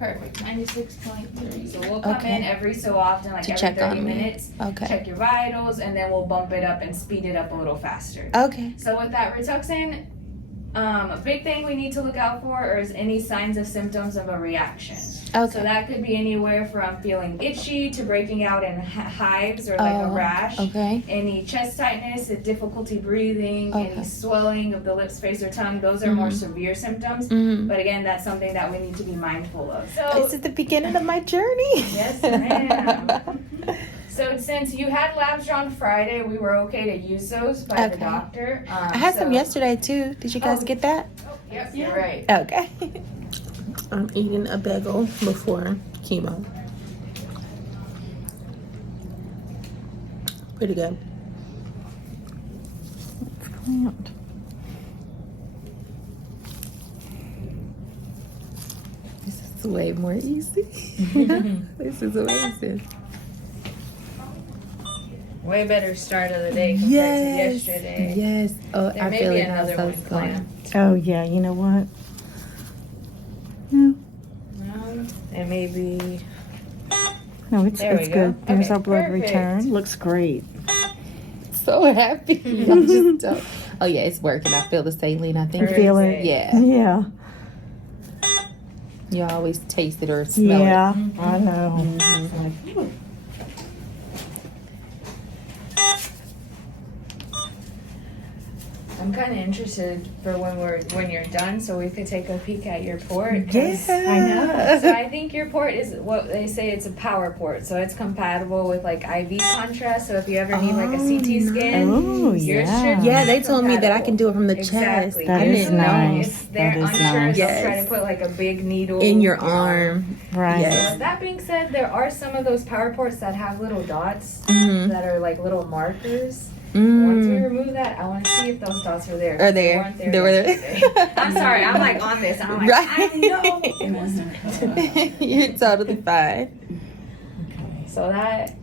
Perfect. 96.3. So we'll come Okay. in every so often, like To every check 30 on me. minutes. Okay. Check your vitals, and then we'll bump it up and speed it up a little faster. Okay. So with that Rituxan, a big thing we need to look out for is any signs of symptoms of a reaction. Okay. So that could be anywhere from feeling itchy to breaking out in hives or like a rash. Okay. Any chest tightness, difficulty breathing, Okay. any swelling of the lips, face, or tongue. Those are more severe symptoms. But again, that's something that we need to be mindful of. So This is the beginning of my journey. yes, ma'am. So since you had labs drawn Friday, we were okay to use those by the doctor. I had some yesterday too. Did you guys get that? Yep, you're right. Okay. I'm eating a bagel before chemo. Pretty good. It's clamped. This is way more easy. This is amazing. Way better start of the day compared to yesterday. Yes. Oh, There I may feel be it now. another So one it's going. planned. Oh, yeah. You know what? No. And maybe No, it's There we good. go. There's Okay, our blood perfect. return. Looks great. So happy. I'm just so, oh yeah, it's working. I feel the saline. I think. You feel it? Yeah. Yeah. You always taste it or smell Yeah. it. I know. I'm kind of interested for when you're done, so we could take a peek at your port. 'cause- I know. So I think your port is what they say. It's a power port, so it's compatible with like IV contrast. So if you ever need like a CT scan, Oh, yours yeah. should Yeah, be they told me that I can do it from the Exactly. chest. That I is didn't know. nice. If they're That is unsure, nice. they'll Yes. try to put like a big needle In your arm. Right. Yes. So that being said, there are some of those power ports that have little dots that are like little markers. Once we remove that, I want to see if those dots are there. Are They there? weren't there They were there. yesterday. I'm sorry. I'm like on this. I'm like, Right. I know it wasn't. You're totally fine. So that,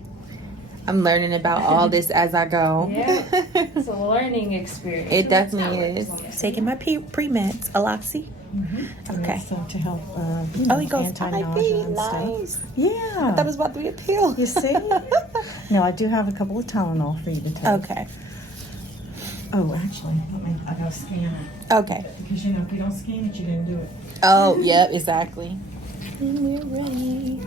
I'm learning about all this as I go. yeah, it's a learning experience. It definitely is. Taking my pre-meds, Aloxy. Okay. So to help, Oh, it goes anti-nausea and stuff. nice. Yeah. I thought it was about to be a pill. You see? No, I do have a couple of Tylenol for you to take. Okay. Oh, actually, I gotta scan it. Okay. Because, you know, if you don't scan it, you didn't do it. Oh, yeah, exactly. We're ready.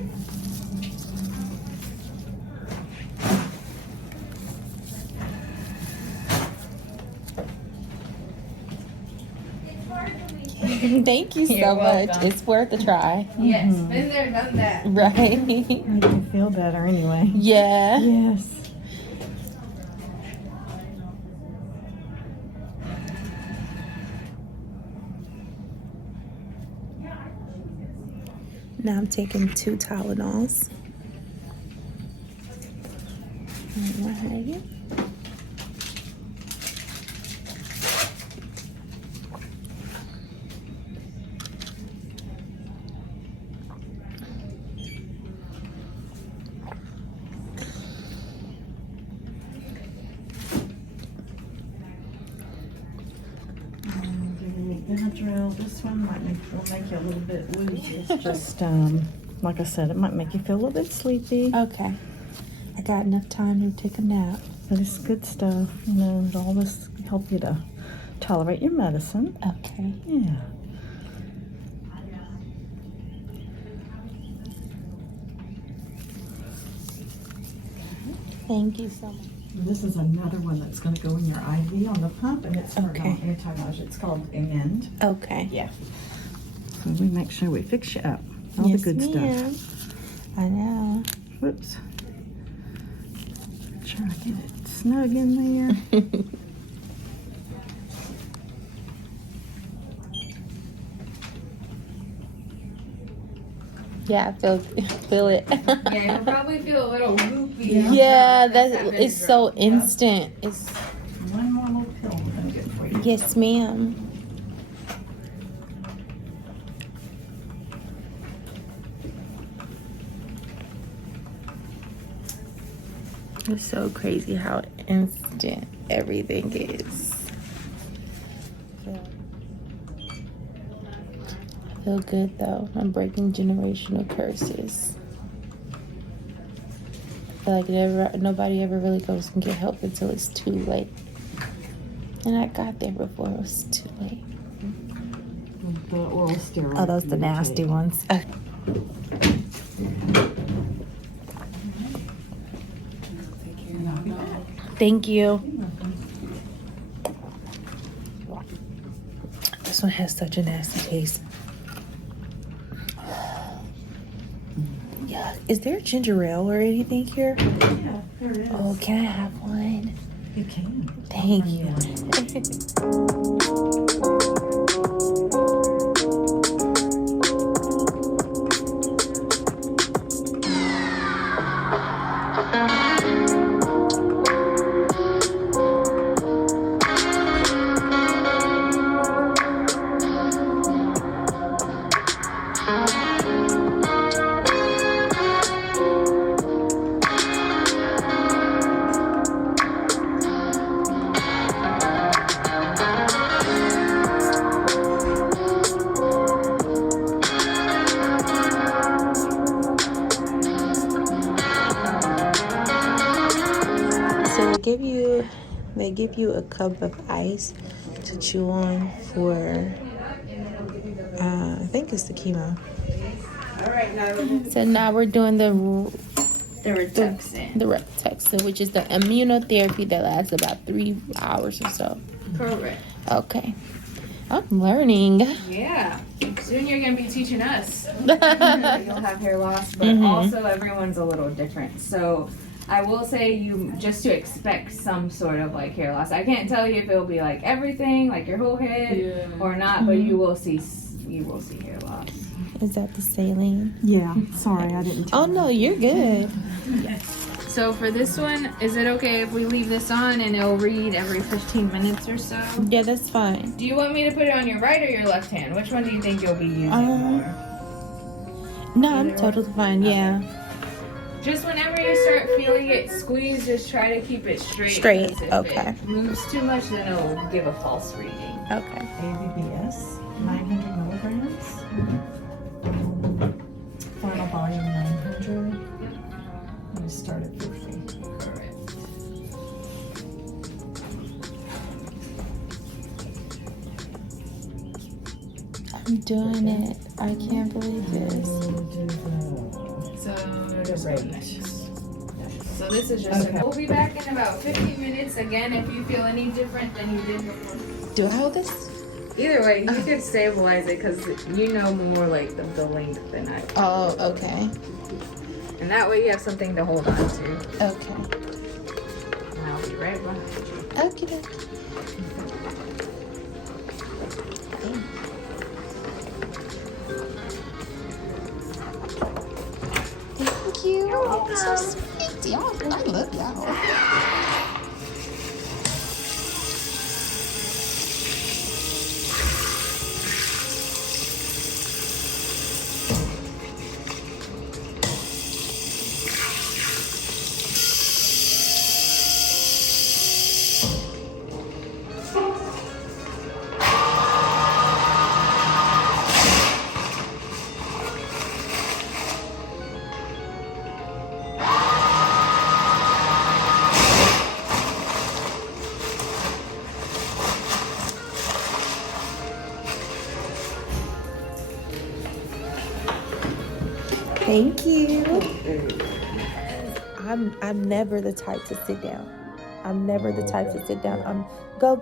Thank you so You're much. welcome. It's worth a try. Yes, been there, done that. Right? Make me feel better anyway. Yeah. Yes. Now I'm taking 2 Tylenols. Alright. Benadryl. This one will make you a little bit woozy. It's just, like I said, it might make you feel a little bit sleepy. Okay. I got enough time to take a nap. But it's good stuff. You know, it'll always help you to tolerate your medicine. Okay. Yeah. Thank you so much. This is another one that's going to go in your IV on the pump, and it's for Okay. anti-nausea. It's called Amend. Okay. Yeah. So we make sure we fix you up. All Yes, the good ma'am. stuff. I know. Whoops. Make sure I get it snug in there. Yeah, I feel it. Yeah, you'll probably feel a little loopy. Yeah, it's so instant. It's One more little pill we're going to get for you. yes, ma'am. It's so crazy how instant everything is. Feel good though. I'm breaking generational curses. I feel like nobody ever really goes and get help until it's too late. And I got there before it was too late. The oral steroid. Oh, those the nasty ones. Thank you. This one has such a nasty taste. Yeah. Is there ginger ale or anything here? Yeah, there is. Oh, can I have one? You can. Thank you. They give you a cup of ice to chew on for I think it's the chemo. All right, Nilah. So now we're doing the Rituxan. which is the immunotherapy that lasts about 3 hours or so. Correct. Okay. I'm learning. Yeah. Soon you're going to be teaching us. You'll have hair loss, but also everyone's a little different. So I will say you just to expect some sort of like hair loss. I can't tell you if it'll be like everything, like your whole head or not, but you will see hair loss. Is that the saline? Yeah, sorry, I didn't. Oh no, you're good. So for this one, is it okay if we leave this on and it'll read every 15 minutes or so? Yeah, that's fine. Do you want me to put it on your right or your left hand? Which one do you think you'll be using more? No, I'm totally fine. Yeah. Just whenever you start feeling it squeeze, just try to keep it straight. Straight, 'Cause if okay. it moves too much, then it'll give a false reading. Okay. ABBS, 900 milligrams. Final volume 900. I'm going to start at 50. Correct. I'm doing it. I can't believe this. So just go next. So this is just we'll be back in about 15 minutes. Again, if you feel any different than you did before. Do I hold this? Either way, you could stabilize it because you know more like the length than I do. Oh, okay. And that way you have something to hold on to. Okay. And I'll be right behind you. Okay. Thank you. You're so sweet. Y'all, I love y'all. Thank you. I'm never the type to sit down. I'm never the type to sit down. I'm go.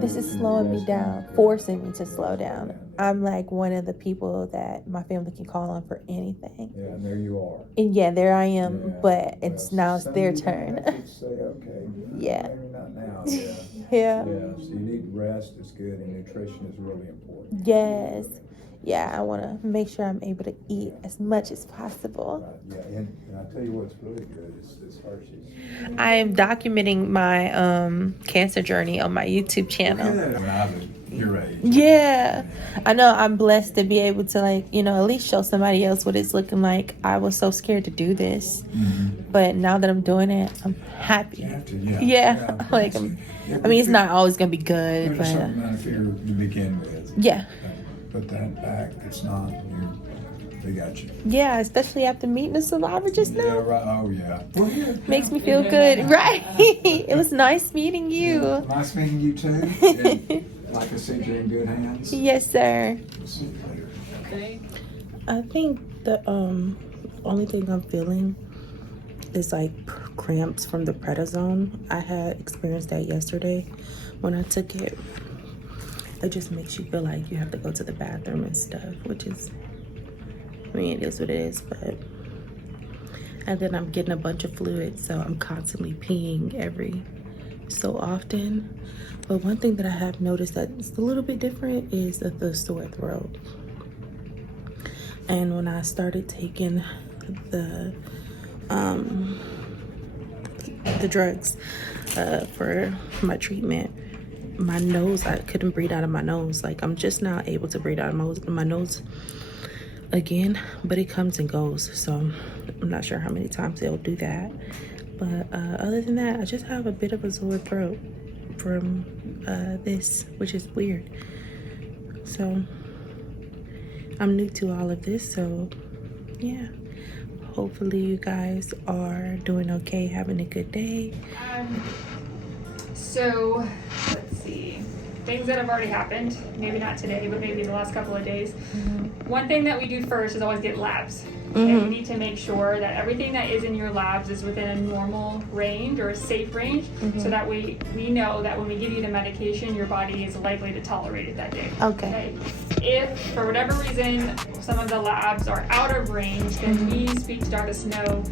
This is slowing me down, forcing me to slow down. I'm like one of the people that my family can call on for anything. Yeah, and there you are. And yeah, there I am. Yeah. But it's their turn. Say, okay, Yeah. maybe not now. Yeah. Yeah. Yeah, so you need rest is good, and nutrition is really important. Yes. Yeah, I want to make sure I'm able to eat as much as possible. Right, yeah, and I tell you what's really good is Hershey's. I am documenting my cancer journey on my YouTube channel. When I was your age. Yeah, I know I'm blessed to be able to at least show somebody else what it's looking like. I was so scared to do this, but now that I'm doing it, I'm happy. You have to, Yeah, it's not always gonna be good, There's but something I figure to begin with. yeah. But that back, it's not, they got you. Yeah, especially after meeting a survivor just Yeah, now. right, oh yeah. Well, yeah. Makes me feel good. Right. It was nice meeting you. Yeah, nice meeting you too. And like I said, you're in good hands. Yes, sir. See you later. Okay. I think the only thing I'm feeling is like cramps from the prednisone. I had experienced that yesterday when I took it. It just makes you feel like you have to go to the bathroom and stuff, which is, I mean, it is what it is, but. And then I'm getting a bunch of fluids, so I'm constantly peeing every so often. But one thing that I have noticed that's a little bit different is the sore throat. And when I started taking the drugs for my treatment, my nose, I couldn't breathe out of my nose. Like, I'm just now able to breathe out of my nose again, but it comes and goes, so I'm not sure how many times they'll do that. But other than that, I just have a bit of a sore throat from this, which is weird. So I'm new to all of this, so yeah, hopefully you guys are doing okay, having a good day. So let's see, things that have already happened, maybe not today, but maybe the last couple of days. One thing that we do first is always get labs. Okay, we need to make sure that everything that is in your labs is within a normal range or a safe range, so that we know that when we give you the medication, your body is likely to tolerate it that day. Okay. If for whatever reason some of the labs are out of range, then we speak to Dr. Snow.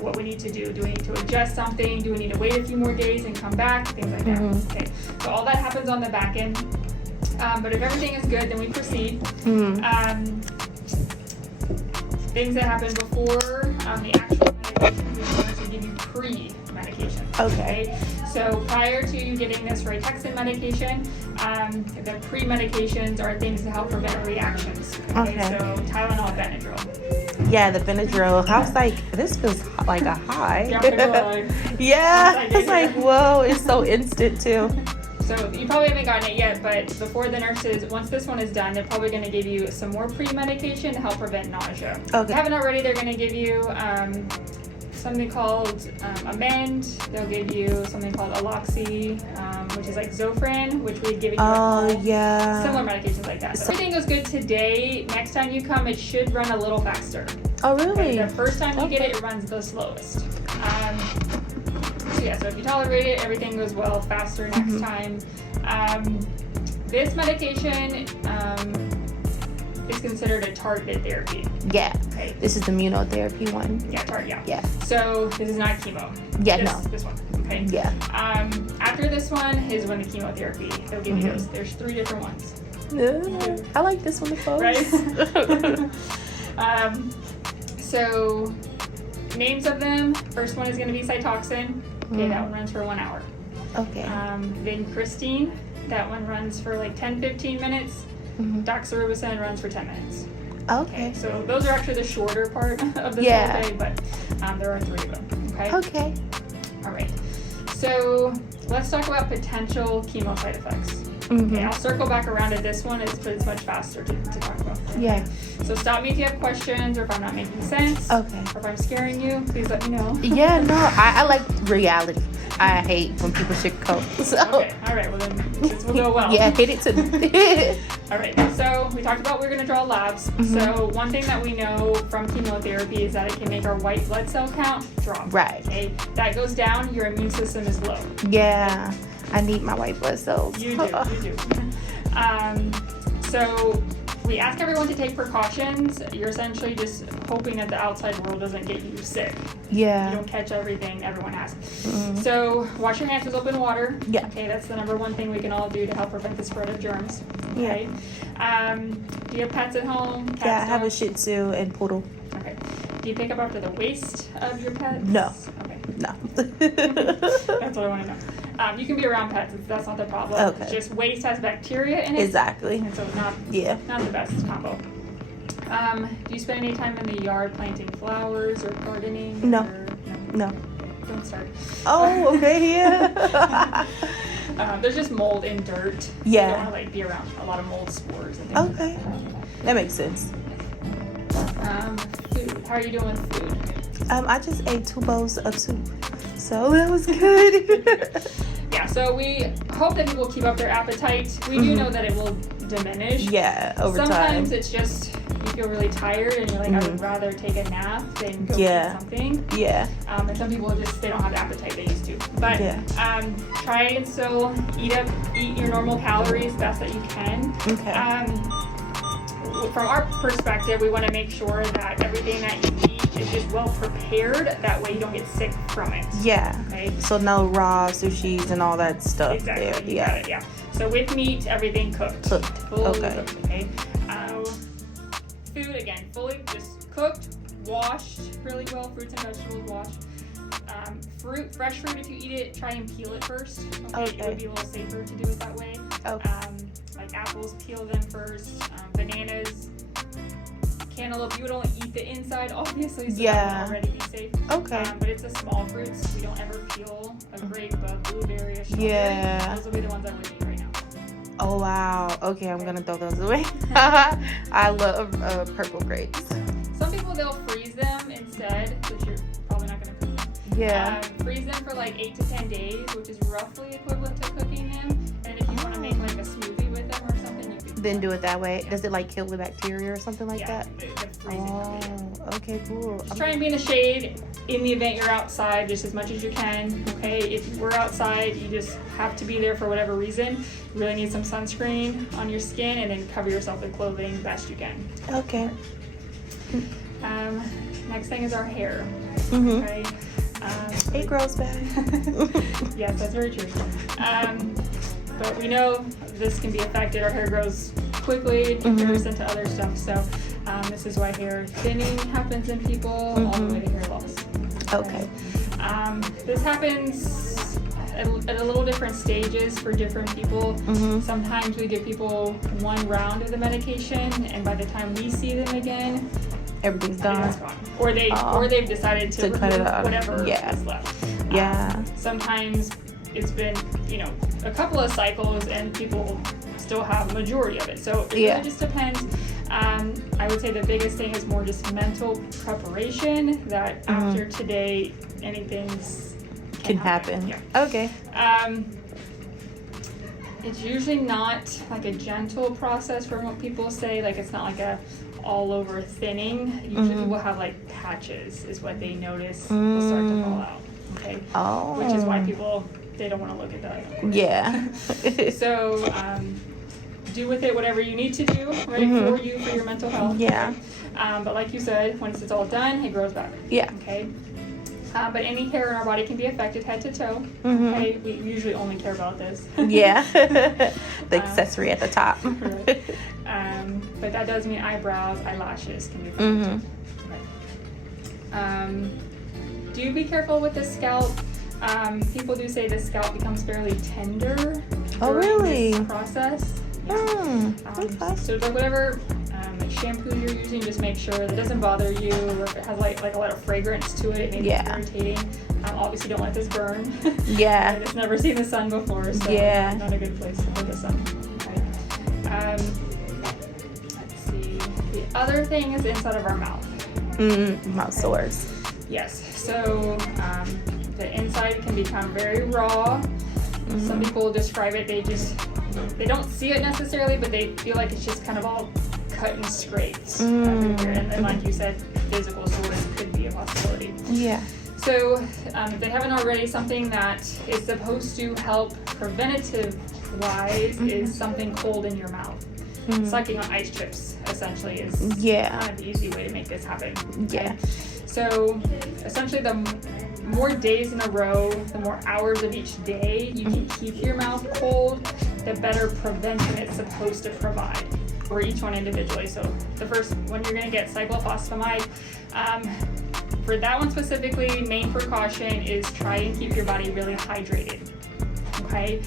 What we need to do. Do we need to adjust something? Do we need to wait a few more days and come back? Things like that. Okay. So all that happens on the back end. But if everything is good, then we proceed. Things that happen before the actual medication, we want to give you pre-medication. Okay. So prior to you getting this Rituxan medication, the pre-medications are things to help prevent reactions. Okay. So Tylenol, Benadryl. Yeah, the Benadryl. I was like, this feels like a high. Yeah, it's like, whoa, it's so instant too. So you probably haven't gotten it yet, but before the nurses, once this one is done, they're probably going to give you some more pre-medication to help prevent nausea. Okay. If you haven't already, they're going to give you something called Amend. They'll give you something called Aloxi, which is like Zofran, which we've given you similar medications like that. So everything goes good today. Next time you come, it should run a little faster. Oh, really? Okay, the first time you get it, it runs the slowest. So if you tolerate it, everything goes well, faster next time. This medication is considered a targeted therapy. Yeah. Okay. This is the immunotherapy one. Yeah. So this is not chemo. Yeah, This one. Okay. Yeah. After this one is when the chemotherapy. They'll give you those. There's 3 different ones. I like this one the most. Right? So names of them. First one is going to be Cytoxin. Okay, that one runs for 1 hour. Okay. Then Christine, that one runs for like 10-15 minutes. Doxorubicin runs for 10 minutes. Okay. So those are actually the shorter part of the whole day, but there are 3 of them. Okay. All right. So let's talk about potential chemo side effects. Okay, I'll circle back around to this one. It's much faster to talk about. Yeah. So stop me if you have questions or if I'm not making sense. Okay. Or if I'm scaring you, please let me know. Yeah, no, I like reality. I hate when people sugarcoat. So. Okay, all right, well then this will go well. Yeah, hit it to All right, so we talked about we're going to draw labs. So one thing that we know from chemotherapy is that it can make our white blood cell count drop. Right. Okay, that goes down, your immune system is low. Yeah, I need my white blood cells. You do. So we ask everyone to take precautions. You're essentially just hoping that the outside world doesn't get you sick. Yeah. You don't catch everything everyone has. So wash your hands with open water. Yeah. Okay, that's the number one thing we can all do to help prevent the spread of germs. Okay. Do you have pets at home? Cats, Yeah, I have a dogs? Shih Tzu and poodle. Okay. Do you pick up after the waist of your pets? No. Okay. No. That's what I want to know. You can be around pets. That's not the problem. Okay. It's just waste has bacteria in it. Exactly. And so not the best combo. Do you spend any time in the yard planting flowers or gardening? No. Or, No. Don't start. Oh, okay, yeah. There's just mold in dirt. Yeah. You don't want to like be around a lot of mold spores and things. Okay, that makes sense. Food. How are you doing with food? I just ate 2 bowls of soup, so that was good. Yeah, so we hope that people keep up their appetite. We do know that it will diminish. Yeah, over Sometimes time. it's just you feel really tired and you're like, I would rather take a nap than go eat something. Yeah. And some people just, they don't have the appetite they used to. But try and still eat your normal calories best that you can. Okay. From our perspective, we want to make sure that everything that you eat is just well prepared. That way you don't get sick from it. Yeah. Okay. So no raw sushis and all that stuff. Exactly. There. You got it, yeah. So with meat, everything cooked. Fully cooked, okay. Food again, fully just cooked, washed really well. Fruits and vegetables washed. Fresh fruit, if you eat it, try and peel it first. Okay. It would be a little safer to do it that way. Okay. Like apples, peel them first. Bananas, cantaloupe, you would only eat the inside, obviously, so that would already be safe. Okay. But it's the small fruits. We don't ever peel a grape, a blueberry, a strawberry. Yeah. Those will be the ones I would eat right now. Oh wow. Okay, I'm gonna throw those away. I love purple grapes. Some people, they'll freeze them instead, which you're probably not gonna cook them. Yeah. Freeze them for like 8 to 10 days, which is roughly equivalent to cooking them. And if you want to make like a smoothie with them or something, you can Then do it that way. Does it like kill the bacteria or something like that? The freezing of it. Okay, cool. Just try and be in the shade in the event you're outside just as much as you can. Okay, if we're outside, you just have to be there for whatever reason. You really need some sunscreen on your skin, and then cover yourself with clothing best you can. Okay. Next thing is our hair. Okay. It grows back. Yes, that's very true. But we know this can be affected. Our hair grows quickly in comparison to other stuff. So this is why hair thinning happens in people all the way to hair loss. Okay. This happens at a little different stages for different people. Sometimes we give people 1 round of the medication, and by the time we see them again, everything's gone. Or they've decided to cut it remove out. whatever is left. Sometimes it's been, a couple of cycles and people still have the majority of it. So it really just depends. I would say the biggest thing is more just mental preparation, that after today, anything can happen. Yeah. Okay. It's usually not like a gentle process from what people say. Like it's not like a all over thinning. Usually people have like patches is what they notice will start to fall out. Okay. Oh. Which is why people, they don't want to look at that. Yeah. So do with it whatever you need to do, right, for you, for your mental health. Yeah. Okay? But like you said, once it's all done, it grows back. Yeah. Okay. But any hair in our body can be affected head to toe. Okay. We usually only care about this. Yeah. The accessory at the top. Right. But that does mean eyebrows, eyelashes can be affected. Okay. Do be careful with the scalp. People do say the scalp becomes fairly tender during this process. Okay. So like whatever shampoo you're using, just make sure that it doesn't bother you, or if it has like a lot of fragrance to it, maybe it's irritating. Obviously don't let this burn. Yeah. It's never seen the sun before, so not a good place for the sun. Okay. Let's see. The other thing is inside of our mouth. Mouth sores. Yes. So the inside can become very raw. Some people describe it, they don't see it necessarily, but they feel like it's just kind of all cut and scraped everywhere. And like you said, physical sores could be a possibility. Yeah. So if they haven't already, something that is supposed to help preventative-wise is something cold in your mouth. Sucking on ice chips, essentially, is kind of the easy way to make this happen. Okay? Yeah. So essentially, the more days in a row, the more hours of each day you can keep your mouth cold, the better prevention it's supposed to provide for each one individually. So the first one, you're going to get cyclophosphamide. For that one specifically, main precaution is try and keep your body really hydrated. Okay.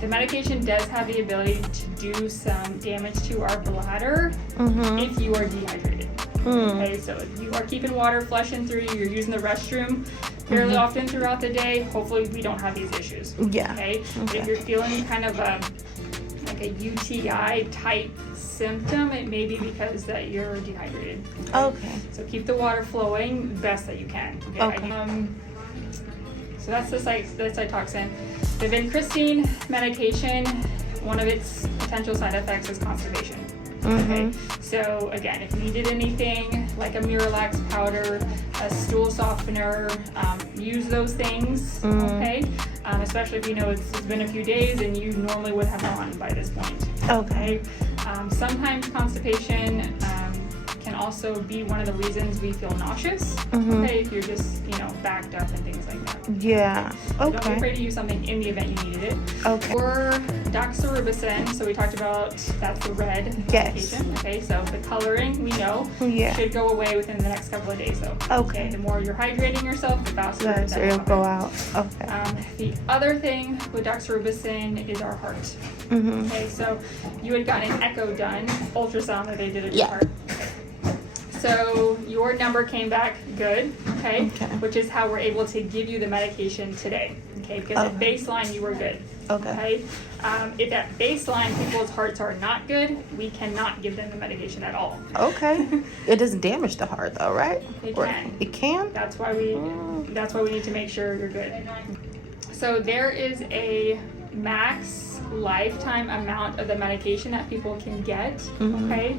The medication does have the ability to do some damage to our bladder if you are dehydrated. Okay, so if you are keeping water flushing through you, you're using the restroom, fairly often throughout the day, hopefully we don't have these issues. Yeah. Okay. But if you're feeling kind of like a UTI type symptom, it may be because that you're dehydrated. Okay. So keep the water flowing best that you can. Okay. So that's the cytoxin. The vincristine medication, one of its potential side effects is constipation. Okay. So again, if you needed anything like a Miralax powder, a stool softener, use those things. Okay. Especially if you know it's been a few days and you normally would have gone by this point. Okay. Sometimes constipation can also be one of the reasons we feel nauseous. Okay, if you're just backed up and things like that. Yeah. Don't be Okay. afraid to use something in the event you needed it. Okay. Or doxorubicin. So we talked about that's the red Yes. medication. Okay, so the coloring we know Yeah. should go away within the next couple of days though. Okay. The more you're hydrating yourself, the faster That's that it'll will go happen. out. Okay. The other thing with doxorubicin is our heart. Okay, so you had gotten an echo done, ultrasound that they did of your Yeah. heart. So your number came back good, okay? Which is how we're able to give you the medication today, okay? Because at baseline you were good, Okay. If at baseline people's hearts are not good, we cannot give them the medication at all. Okay. It doesn't damage the heart though, right? It Or- can. It can? That's why we need to make sure you're good. So there is a max lifetime amount of the medication that people can get, okay?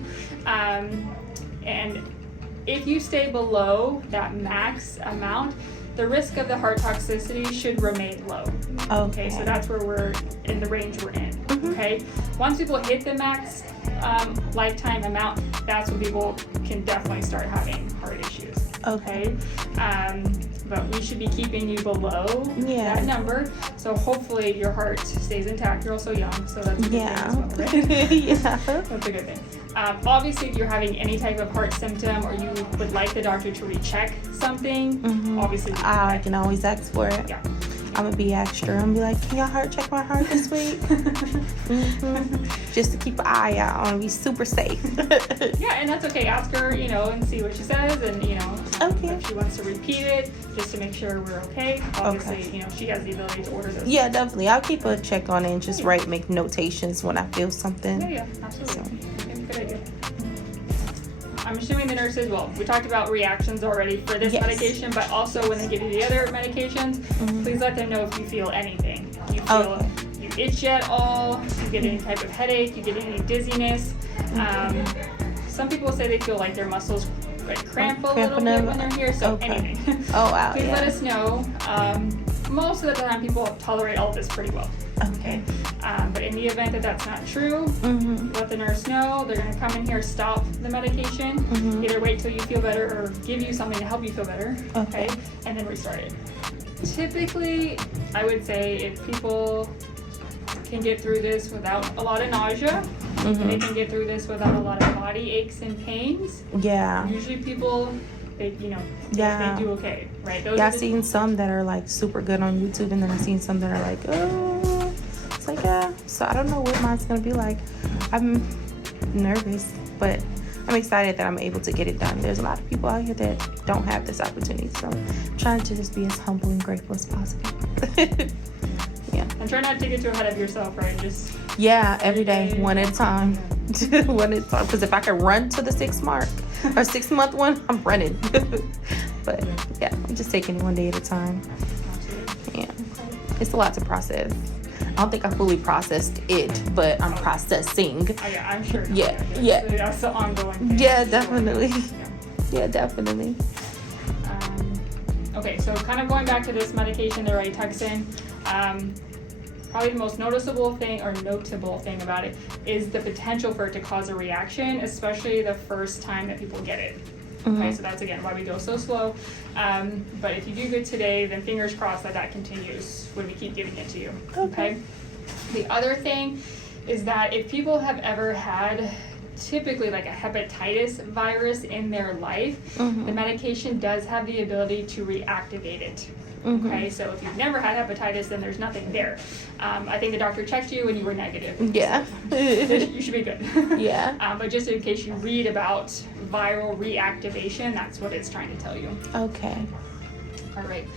And if you stay below that max amount, the risk of the heart toxicity should remain low. Okay, so that's where we're in the range we're in. Okay, once people hit the max lifetime amount, that's when people can definitely start having heart issues. Okay, but we should be keeping you below that number. So hopefully your heart stays intact. You're also young, so that's a good thing as well, right? Yeah. That's a good thing. Obviously, if you're having any type of heart symptom or you would like the doctor to recheck something, obviously I can always ask for it. Yeah. I'm gonna be extra and be like, can y'all check my heart this week? Just to keep an eye out. I wanna be super safe. Yeah, and that's okay. Ask her, and see what she says, and if she wants to repeat it, just to make sure we're okay. Obviously, she has the ability to order those. Yeah, definitely. I'll keep a check on it and just make notations when I feel something. Yeah, absolutely. Okay, good idea. I'm assuming the nurses, we talked about reactions already for this medication, but also when they give you the other medications, please let them know if you feel anything. You feel you itch at all, you get any type of headache, you get any dizziness. Some people say they feel like their muscles cramp a little bit when they're here, so anything. Oh, wow. Please let us know. Most of the time people tolerate all of this pretty well. Okay. But in the event that that's not true, let the nurse know. They're going to come in here, stop the medication, either wait till you feel better or give you something to help you feel better, okay? And then restart it. Typically, I would say if people can get through this without a lot of nausea, they can get through this without a lot of body aches and pains. Yeah. Usually people, they do okay, right? Those I've seen some that are like super good on YouTube, and then I've seen some that are like, oh, it's like, yeah. So I don't know what mine's gonna be like. I'm nervous, but I'm excited that I'm able to get it done. There's a lot of people out here that don't have this opportunity, so I'm trying to just be as humble and grateful as possible. Yeah. And try not to get too ahead of yourself, right? Just every day, one at a time. One at a time. Because if I can run to the 6 month one, I'm running. But yeah, I'm just taking it one day at a time. Yeah, it's a lot to process. I don't think I fully processed it, but I'm processing. Yeah, I'm sure. Yeah. That's the ongoing thing. Yeah, definitely. Yeah, definitely. Okay, so kind of going back to this medication, the Rituxan, probably the most notable thing about it is the potential for it to cause a reaction, especially the first time that people get it. Okay, so that's again why we go so slow. But if you do good today, then fingers crossed that continues when we keep giving it to you. Okay. The other thing is that if people have ever had typically like a hepatitis virus in their life, the medication does have the ability to reactivate it. Okay, so if you've never had hepatitis, then there's nothing there. I think the doctor checked you and you were negative. Yeah. So you should be good. Yeah. But just in case you read about viral reactivation, that's what it's trying to tell you. Okay. All right.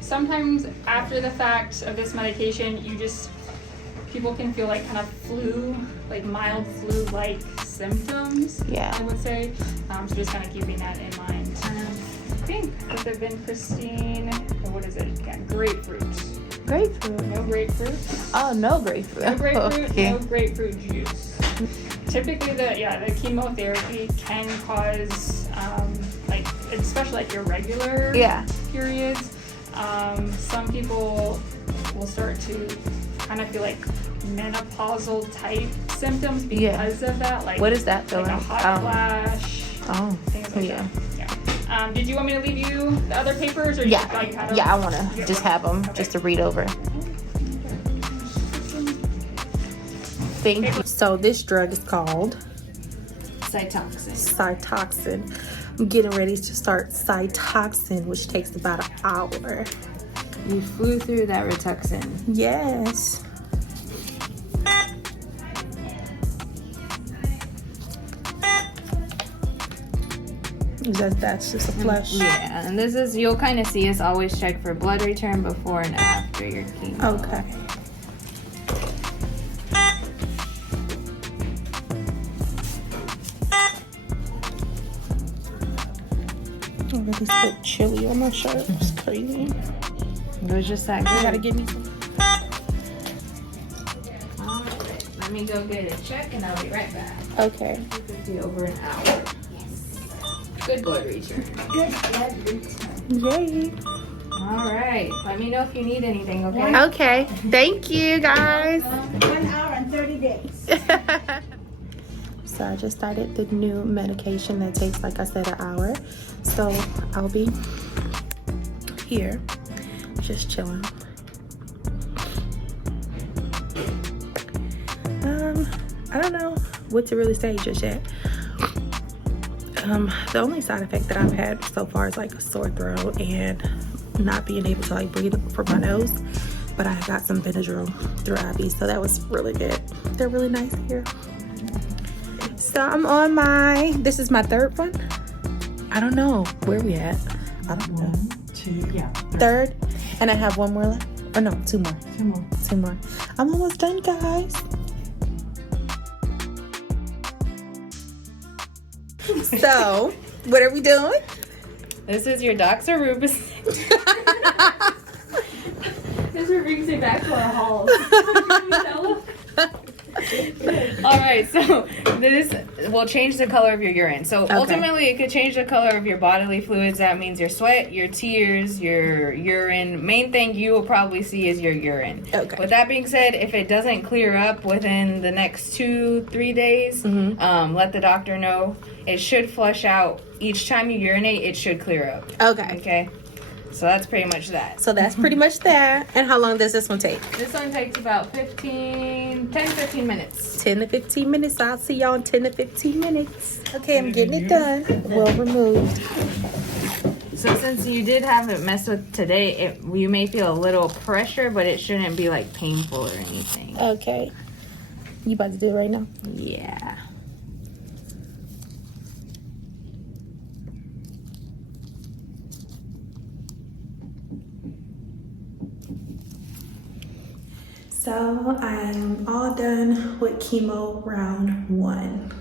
Sometimes after the fact of this medication, people can feel like kind of flu, like mild flu-like symptoms. Yeah. I would say. So just kind of keeping that in mind. I think would have been Christine. What is it? Yeah, grapefruit. Grapefruit. No grapefruit. Oh, no grapefruit. No grapefruit. Okay. No grapefruit juice. Typically, the chemotherapy can cause like especially like irregular periods. Some people will start to kind of feel like menopausal type symptoms because of that. Like what is that like feeling? a hot flash. Oh, Things like yeah. that. Yeah. Did you want me to leave you the other papers, or Yeah. you had them? Yeah, I want to just have them just to read over. Thank you. So this drug is called Cytoxin. I'm getting ready to start Cytoxin, which takes about an hour. You flew through that Rituxan. Yes. That's just a flush. Yeah, and this is, you'll kind of see us always check for blood return before and after your chemo. Okay. I really spilled chili on my shirt. It's crazy. It was just that good. You gotta give me some. Alright, let me go get a check and I'll be right back. Okay. It could be over an hour. Good blood return. Yay. Alright, let me know if you need anything, okay? Okay. Thank you, guys. 1 hour and 30 days. So I just started the new medication that takes, like I said, an hour. So I'll be here, just chilling. I don't know what to really say just yet. The only side effect that I've had so far is like a sore throat and not being able to like breathe from my nose. But I got some Benadryl through IV, so that was really good. They're really nice here. So I'm on this is my third one. I don't know where we at. I don't know. 2, yeah. Third, and I have one more left. Or no, 2 more. 2 more. 2 more. I'm almost done, guys. So, what are we doing? This is your Dr. Rubus. This brings me back to our halls. Alright, so this will change the color of your urine. So ultimately it could change the color of your bodily fluids. That means your sweat, your tears, your urine. Main thing you will probably see is your urine. Okay. With that being said, if it doesn't clear up within the next 2-3 days, let the doctor know. It should flush out. Each time you urinate, it should clear up. Okay? So that's pretty much that. So that's pretty much that. And how long does this one take? This one takes about 10-15 minutes. 10 to 15 minutes. I'll see y'all in 10 to 15 minutes. Okay, I'm getting it done. Well removed. So since you did have it messed with today, you may feel a little pressure, but it shouldn't be like painful or anything. Okay. You about to do it right now? Yeah. So I'm all done with chemo round 1.